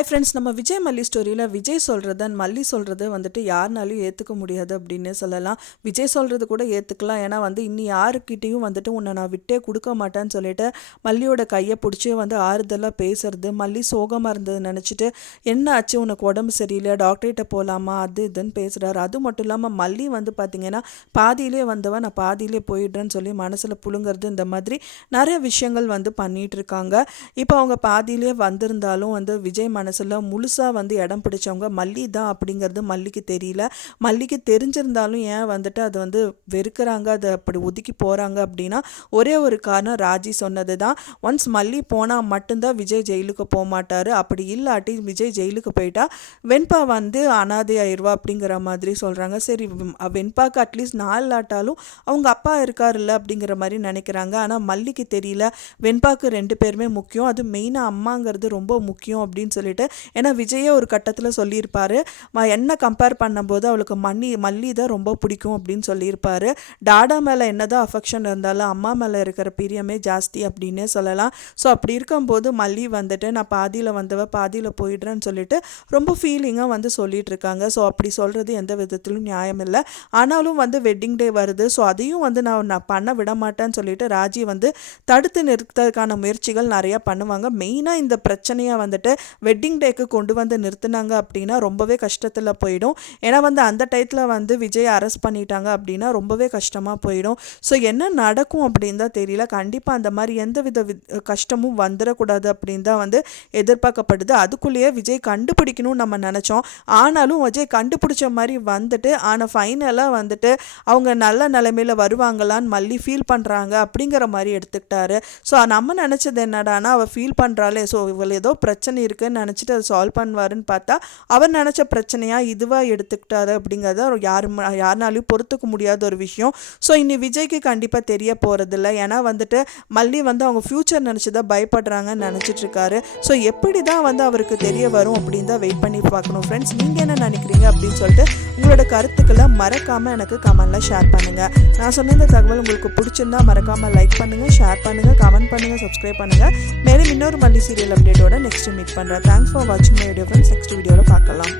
Hi friends, நம்ம விஜய் மல்லி ஸ்டோரியில் விஜய் சொல்கிறத மல்லி சொல்கிறது வந்துட்டு யாருனாலையும் ஏற்றுக்க முடியாது அப்படின்னு சொல்லலாம். விஜய் சொல்கிறது கூட ஏற்றுக்கலாம், ஏன்னா இன்னி யாருக்கிட்டேயும் வந்துட்டு உன்னை நான் விட்டே கொடுக்க மாட்டேன்னு சொல்லிட்டு மல்லியோட கையை பிடிச்சி ஆறுதலாக பேசுறது. மல்லி சோகமாக இருந்தது நினச்சிட்டு என்ன ஆச்சு, உனக்கு உடம்பு சரியில்லை, டாக்டர்கிட்ட போகலாமா, அது இதுன்னு பேசுகிறாரு. அது மட்டும் இல்லாமல் மல்லி பார்த்திங்கன்னா பாதியிலே வந்தவன் நான் பாதியிலே போயிடுறேன்னு சொல்லி மனசில் புழுங்கிறது. இந்த மாதிரி நிறைய விஷயங்கள் பண்ணிட்டு இருக்காங்க. இப்போ அவங்க பாதியிலே வந்திருந்தாலும் விஜய் மனசில் முழுசாக இடம் பிடிச்சவங்க மல்லி தான் அப்படிங்கிறது மல்லிக்கு தெரியல. மல்லிக்கு தெரிஞ்சிருந்தாலும் ஏன் அதை வெறுக்கிறாங்க, அதை அப்படி ஒதுக்கி போகிறாங்க அப்படின்னா ஒரே ஒரு காரணம், ராஜி சொன்னது தான். ஒன்ஸ் மல்லி போனால் மட்டும்தான் விஜய் ஜெயிலுக்கு போக மாட்டார். அப்படி இல்லாட்டி விஜய் ஜெயிலுக்கு போயிட்டா வெண்பா அனாதை ஆயிடுவா அப்படிங்கிற மாதிரி சொல்கிறாங்க. சரி, வெண்பாக்கு அட்லீஸ்ட் நாள் ஆட்டாலும் அவங்க அப்பா இருக்காருல்ல அப்படிங்கிற மாதிரி நினைக்கிறாங்க. ஆனால் மல்லிக்கு தெரியல, வெண்பாக்கு 2 பேருமே முக்கியம், அது மெயினாக அம்மாங்கிறது ரொம்ப முக்கியம் அப்படின்னு சொல்லிட்டு. ஏன்னா விஜயே ஒரு கட்டத்தில் சொல்லியிருப்பாரு, என்ன கம்பேர் பண்ணும்போது அவளுக்கு மல்லி தான் ரொம்ப பிடிக்கும் அப்படின்னு சொல்லியிருப்பாரு. டாடா மேலே என்னதான் அஃபெக்ஷன் இருந்தாலும் அம்மா மேலே இருக்கிற பிரியமே ஜாஸ்தி அப்படின்னே சொல்லலாம். ஸோ அப்படி இருக்கும்போது மல்லி நான் பாதியில் பாதியில் போயிடுறேன்னு சொல்லிட்டு ரொம்ப ஃபீலிங்காக சொல்லிட்டு இருக்காங்க. ஸோ அப்படி சொல்கிறது எந்த விதத்திலும் நியாயம் இல்லை. ஆனாலும் வெட்டிங் டே வருது, ஸோ அதையும் நான் பண்ண விட மாட்டேன்னு சொல்லிட்டு ராஜி தடுத்து நிறுத்ததுக்கான முயற்சிகள் நிறையா பண்ணுவாங்க. மெயினாக இந்த பிரச்சனையை வெட்டிங் டேக்கு கொண்டு நிறுத்தினாங்க அப்படின்னா ரொம்பவே கஷ்டத்தில் போயிடும். ஏன்னா அந்த டயத்தில் விஜய் அரெஸ்ட் பண்ணிட்டாங்க அப்படின்னா ரொம்பவே கஷ்டமாக போயிடும். ஸோ என்ன நடக்கும் அப்படின்னு தான் தெரியல. கண்டிப்பாக அந்த மாதிரி எந்த வித கஷ்டமும் வந்துடக்கூடாது அப்படின்னு தான் எதிர்பார்க்கப்படுது. அதுக்குள்ளேயே விஜய் கண்டுபிடிக்கணும்னு நம்ம நினச்சோம். ஆனாலும் விஜய் கண்டுபிடிச்ச மாதிரி ஆனால் ஃபைனலாக அவங்க நல்ல நிலைமையில் வருவாங்களான்னு மல்லி ஃபீல் பண்ணுறாங்க அப்படிங்கிற மாதிரி எடுத்துக்கிட்டாரு. ஸோ நம்ம நினச்சது என்னடானா, அவள் ஃபீல் பண்ணுறாளே, ஸோ இவள் ஏதோ பிரச்சனை இருக்குன்னு நினச்சிட்டு அதை சால்வ் பண்ணுவாருன்னு பார்த்தா அவர் நினச்ச பிரச்சனையாக இதுவாக எடுத்துக்கிட்டாரு அப்படிங்கிறத யாருனாலையும் பொறுத்துக்க முடியாத ஒரு விஷயம். ஸோ இனி விஜய்க்கு கண்டிப்பாக தெரிய போகிறதில்ல. ஏன்னா மல்லி அவங்க ஃப்யூச்சர் நினச்சி தான் பயப்படுறாங்கன்னு நினச்சிட்டு இருக்காரு. ஸோ எப்படி தான் அவருக்கு தெரிய வரும் அப்படின்னு தான் வெயிட் பண்ணி பார்க்கணும். ஃப்ரெண்ட்ஸ், நீங்கள் என்ன நினைக்கிறீங்க அப்படின்னு சொல்லிட்டு உங்களோட கருத்துக்களை மறக்காமல் எனக்கு கமெண்ட்டில் ஷேர் பண்ணுங்கள். நான் சொன்ன இந்த தகவல் உங்களுக்கு பிடிச்சிருந்தா மறக்காமல் லைக் பண்ணுங்கள், ஷேர் பண்ணுங்கள், கமெண்ட் பண்ணுங்கள், சப்ஸ்கிரைப் பண்ணுங்கள். மேலும் இன்னொரு மல்லி சீரியல் அப்டேட்டோட நெக்ஸ்ட் மீட் பண்ணுறேன். தேங்க்ஸ் ஃபார் வாட்சிங் மை வீடியோ ஃப்ரெண்ட்ஸ். நெக்ஸ்ட் வீடியோவில் பார்க்கலாம்.